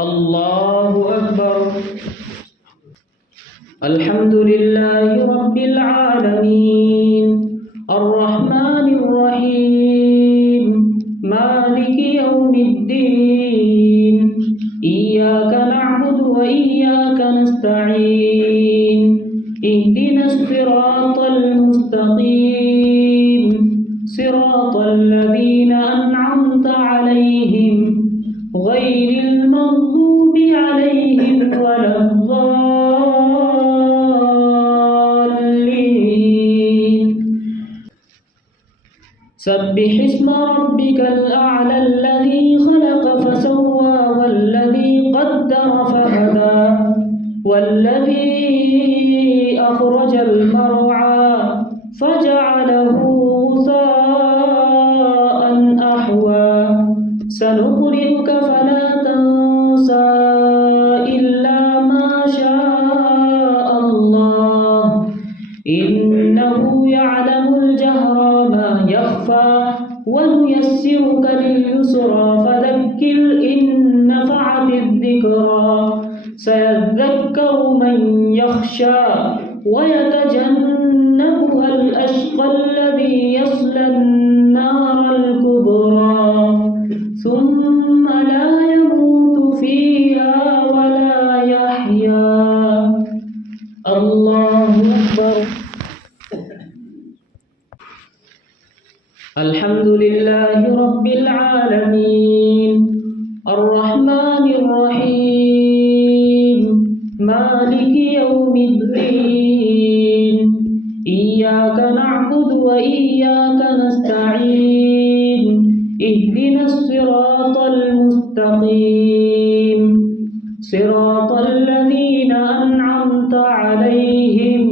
अल्लाहु अकबर। अल्हम्दुलिल्लाहि रब्बिल आलमीन अर्रहमानिर रहीम मालिकि यौमिद्दीन इय्याका नअबुदु व इय्याका नस्तईन इहदिनस सिरातल मुस्तकीम सिरातल लज़ीना अन्अमता अलैहिम गैरिल मग़्दूबि अलैहिम वलद्दाल्लीन। सब्बिह इस्म रब्बिकल अअला अल्लज़ी खलक़ फसव्वा वल्लज़ी क़द्दर फहदा वल्लज़ी अख़रजल मरअा फजअलहु गुसाअन अहवा सनुक़रिउक फला तंसा इल्ला मा शाअ अल्लाह इन्नहु यअलमुल जहरा मा यख़फ़ा वनुयस्सिरुक लिल-युस्रा फذक्किर इन नफ़अतिज़ ज़िक्रा सयज़्ज़क्करु मन यख़शा वयतजन्नबुहल अश्क़ा अल्लज़ी यस्लन नारल कुब्रा ثم لا يموت فيها ولا يحيا। الله أكبر। الحمد لله رب العالمين الرحمن الرحيم مالك يوم الدين إياك نعبد وإياك نستعين اهدنا الصراط المستقيم صراط الذين أنعمت عليهم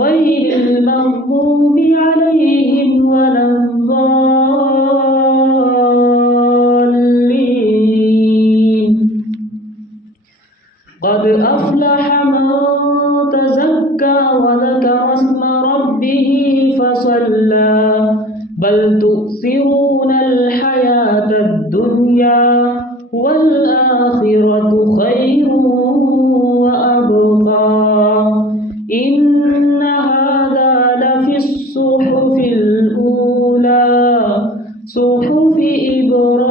غير المغضوب عليهم ولا الضالين। قد أفلح من تزكى وذكر اسم ربه فصلى بل تؤثرون الحياة الدنيا والآخرة خير وأبقى إن هذا لفي الصحف الأولى صحف إبراهيم